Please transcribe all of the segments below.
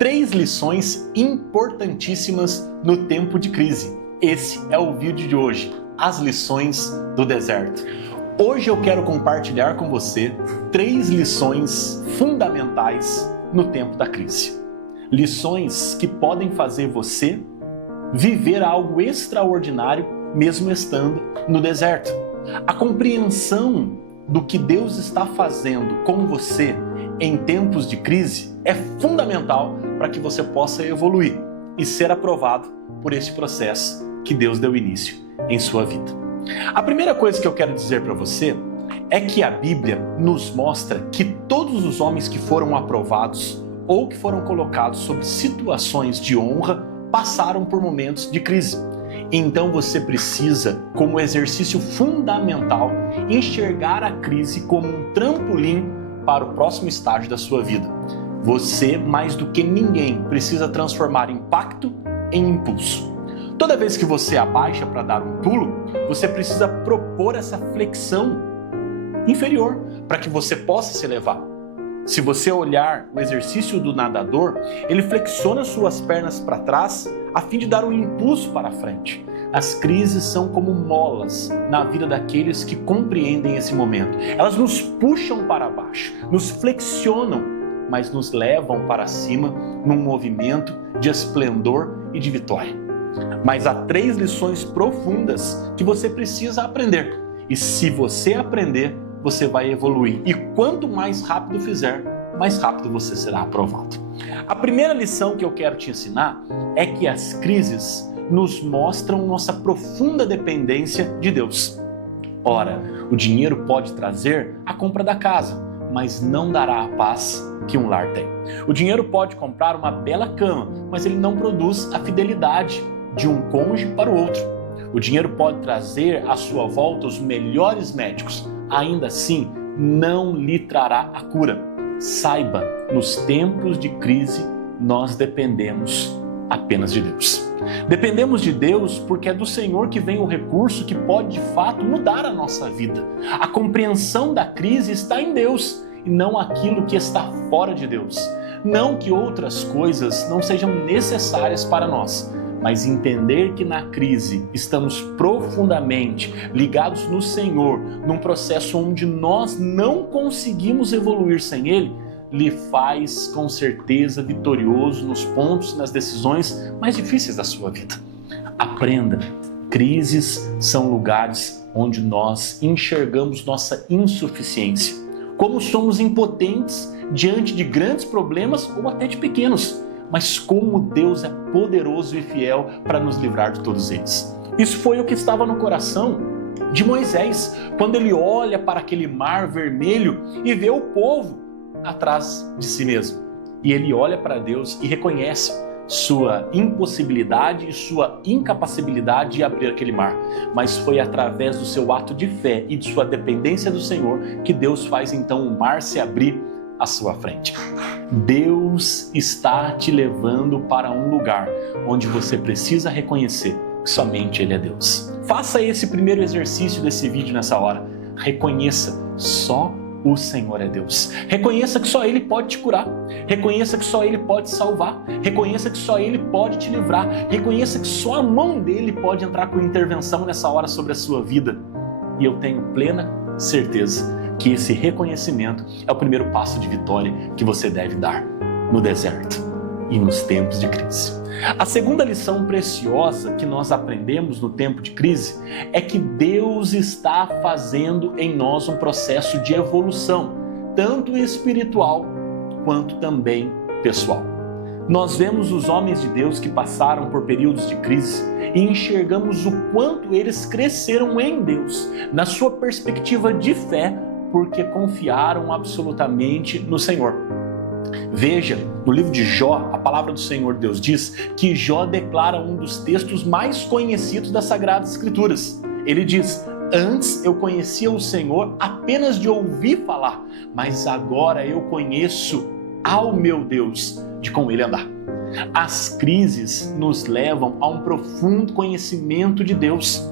3 lições importantíssimas no tempo de crise. Esse é o vídeo de hoje, as lições do deserto. Hoje eu quero compartilhar com você 3 lições fundamentais no tempo da crise. Lições que podem fazer você viver algo extraordinário mesmo estando no deserto. A compreensão do que Deus está fazendo com você em tempos de crise é fundamental para que você possa evoluir e ser aprovado por esse processo que Deus deu início em sua vida. A primeira coisa que eu quero dizer para você é que a Bíblia nos mostra que todos os homens que foram aprovados ou que foram colocados sob situações de honra passaram por momentos de crise. Então você precisa, como exercício fundamental, enxergar a crise como um trampolim para o próximo estágio da sua vida. Você, mais do que ninguém, precisa transformar impacto em impulso. Toda vez que você abaixa para dar um pulo, você precisa propor essa flexão inferior para que você possa se elevar. Se você olhar o exercício do nadador, ele flexiona suas pernas para trás a fim de dar um impulso para frente. As crises são como molas na vida daqueles que compreendem esse momento. Elas nos puxam para baixo, nos flexionam, mas nos levam para cima num movimento de esplendor e de vitória. Mas há 3 lições profundas que você precisa aprender. E se você aprender, você vai evoluir. E quanto mais rápido fizer, mais rápido você será aprovado. A primeira lição que eu quero te ensinar é que as crises nos mostram nossa profunda dependência de Deus. Ora, o dinheiro pode trazer a compra da casa, mas não dará a paz que um lar tem. O dinheiro pode comprar uma bela cama, mas ele não produz a fidelidade de um cônjuge para o outro. O dinheiro pode trazer à sua volta os melhores médicos, ainda assim não lhe trará a cura. Saiba, nos tempos de crise, nós dependemos apenas de Deus. Dependemos de Deus porque é do Senhor que vem o recurso que pode de fato mudar a nossa vida. A compreensão da crise está em Deus e não aquilo que está fora de Deus. Não que outras coisas não sejam necessárias para nós, mas entender que na crise estamos profundamente ligados no Senhor, num processo onde nós não conseguimos evoluir sem Ele, lhe faz com certeza vitorioso nos pontos e nas decisões mais difíceis da sua vida. Aprenda, crises são lugares onde nós enxergamos nossa insuficiência, como somos impotentes diante de grandes problemas ou até de pequenos, mas como Deus é poderoso e fiel para nos livrar de todos eles. Isso foi o que estava no coração de Moisés, quando ele olha para aquele mar vermelho e vê o povo atrás de si mesmo. E ele olha para Deus e reconhece sua impossibilidade e sua incapacidade de abrir aquele mar. Mas foi através do seu ato de fé e de sua dependência do Senhor que Deus faz então o mar se abrir à sua frente. Deus está te levando para um lugar onde você precisa reconhecer que somente Ele é Deus. Faça esse primeiro exercício desse vídeo nessa hora. Reconheça, só o Senhor é Deus. Reconheça que só Ele pode te curar. Reconheça que só Ele pode te salvar. Reconheça que só Ele pode te livrar. Reconheça que só a mão dEle pode entrar com intervenção nessa hora sobre a sua vida. E eu tenho plena certeza que esse reconhecimento é o primeiro passo de vitória que você deve dar no deserto e nos tempos de crise. A segunda lição preciosa que nós aprendemos no tempo de crise é que Deus está fazendo em nós um processo de evolução, tanto espiritual quanto também pessoal. Nós vemos os homens de Deus que passaram por períodos de crise e enxergamos o quanto eles cresceram em Deus, na sua perspectiva de fé, porque confiaram absolutamente no Senhor. Veja, no livro de Jó, a palavra do Senhor Deus diz que Jó declara um dos textos mais conhecidos das Sagradas Escrituras. Ele diz: antes eu conhecia o Senhor apenas de ouvir falar, mas agora eu conheço ao meu Deus, de com Ele andar. As crises nos levam a um profundo conhecimento de Deus.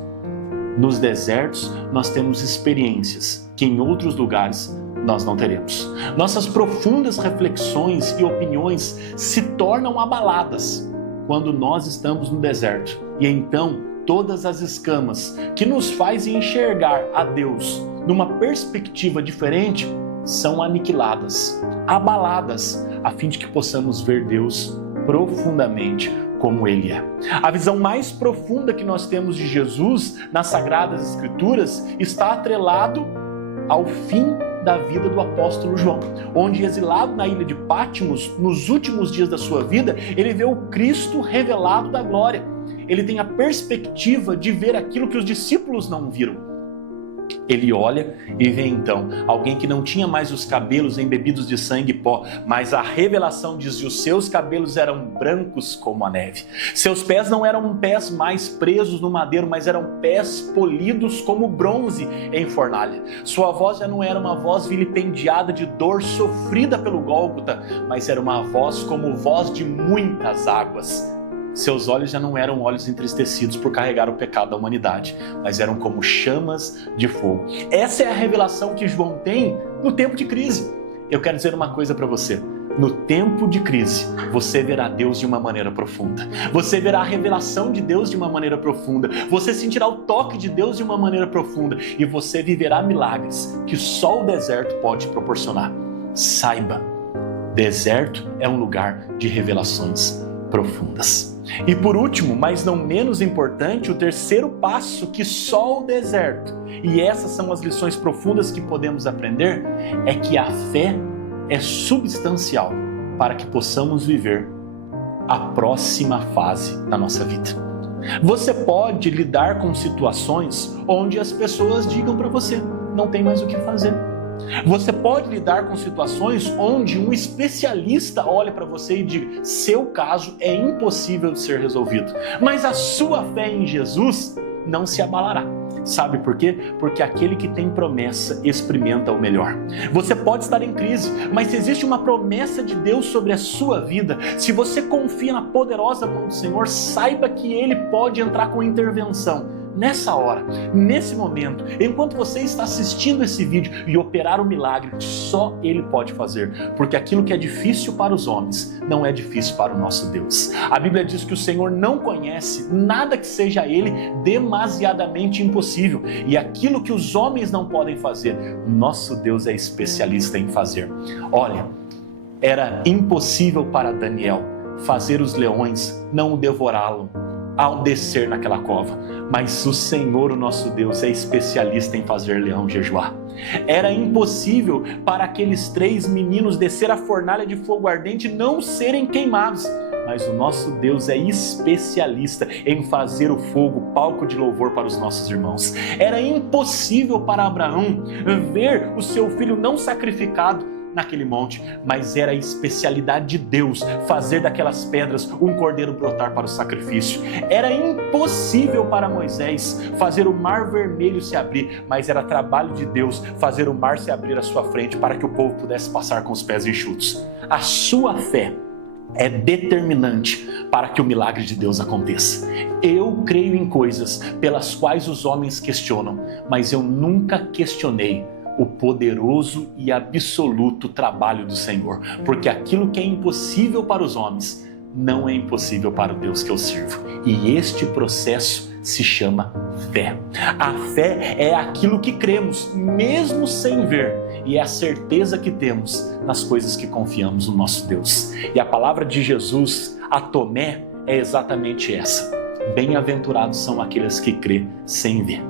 Nos desertos, nós temos experiências que em outros lugares nós não teremos. Nossas profundas reflexões e opiniões se tornam abaladas quando nós estamos no deserto. E então, todas as escamas que nos fazem enxergar a Deus numa perspectiva diferente são aniquiladas, abaladas, a fim de que possamos ver Deus profundamente como Ele é. A visão mais profunda que nós temos de Jesus nas Sagradas Escrituras está atrelado ao fim da vida do apóstolo João, onde, exilado na ilha de Patmos, nos últimos dias da sua vida, ele vê o Cristo revelado da glória. Ele tem a perspectiva de ver aquilo que os discípulos não viram. Ele olha e vê então alguém que não tinha mais os cabelos embebidos de sangue e pó, mas a revelação diz que os seus cabelos eram brancos como a neve. Seus pés não eram pés mais presos no madeiro, mas eram pés polidos como bronze em fornalha. Sua voz já não era uma voz vilipendiada de dor sofrida pelo Gólgota, mas era uma voz como voz de muitas águas. Seus olhos já não eram olhos entristecidos por carregar o pecado da humanidade, mas eram como chamas de fogo. Essa é a revelação que João tem no tempo de crise. Eu quero dizer uma coisa para você. No tempo de crise, você verá Deus de uma maneira profunda. Você verá a revelação de Deus de uma maneira profunda. Você sentirá o toque de Deus de uma maneira profunda. E você viverá milagres que só o deserto pode proporcionar. Saiba, deserto é um lugar de revelações profundas. E por último, mas não menos importante, o terceiro passo que só o deserto, e essas são as lições profundas que podemos aprender, é que a fé é substancial para que possamos viver a próxima fase da nossa vida. Você pode lidar com situações onde as pessoas digam para você, não tem mais o que fazer. Você pode lidar com situações onde um especialista olha para você e diga: seu caso é impossível de ser resolvido. Mas a sua fé em Jesus não se abalará. Sabe por quê? Porque aquele que tem promessa experimenta o melhor. Você pode estar em crise, mas se existe uma promessa de Deus sobre a sua vida, se você confia na poderosa mão do Senhor, saiba que Ele pode entrar com intervenção. Nessa hora, nesse momento, enquanto você está assistindo esse vídeo, e operar o milagre, só Ele pode fazer, porque aquilo que é difícil para os homens não é difícil para o nosso Deus. A Bíblia diz que o Senhor não conhece nada que seja a Ele demasiadamente impossível, e aquilo que os homens não podem fazer, nosso Deus é especialista em fazer. Olha, era impossível para Daniel fazer os leões não o devorá-lo ao descer naquela cova, mas o Senhor, o nosso Deus, é especialista em fazer leão jejuar. Era impossível para aqueles 3 meninos descer a fornalha de fogo ardente e não serem queimados, mas o nosso Deus é especialista em fazer o fogo palco de louvor para os nossos irmãos. Era impossível para Abraão ver o seu filho não sacrificado naquele monte, mas era a especialidade de Deus fazer daquelas pedras um cordeiro brotar para o sacrifício. Era impossível para Moisés fazer o mar vermelho se abrir, mas era trabalho de Deus fazer o mar se abrir à sua frente para que o povo pudesse passar com os pés enxutos. A sua fé é determinante para que o milagre de Deus aconteça. Eu creio em coisas pelas quais os homens questionam, mas eu nunca questionei o poderoso e absoluto trabalho do Senhor, porque aquilo que é impossível para os homens não é impossível para o Deus que eu sirvo. E este processo se chama fé. A fé é aquilo que cremos, mesmo sem ver, e é a certeza que temos nas coisas que confiamos no nosso Deus. E a palavra de Jesus a Tomé é exatamente essa: bem-aventurados são aqueles que crêem sem ver.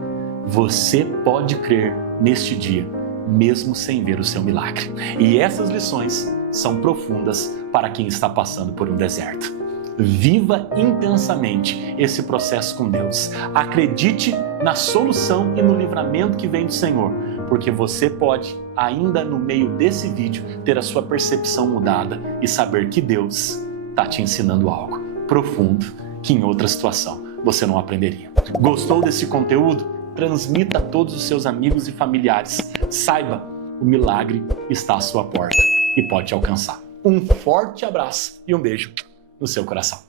Você pode crer neste dia, mesmo sem ver o seu milagre. E essas lições são profundas para quem está passando por um deserto. Viva intensamente esse processo com Deus. Acredite na solução e no livramento que vem do Senhor, porque você pode, ainda no meio desse vídeo, ter a sua percepção mudada e saber que Deus está te ensinando algo profundo que em outra situação você não aprenderia. Gostou desse conteúdo? Transmita a todos os seus amigos e familiares. Saiba, o milagre está à sua porta e pode te alcançar. Um forte abraço e um beijo no seu coração.